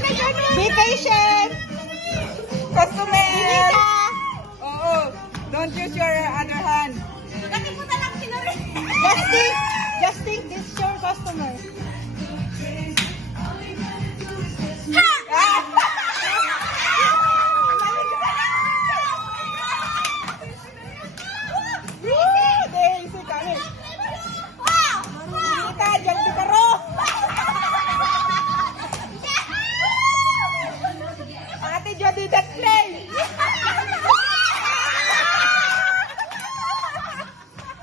Be patient. Customer! Dinita. Oo. Don't use your other hand. Just think this is your customer.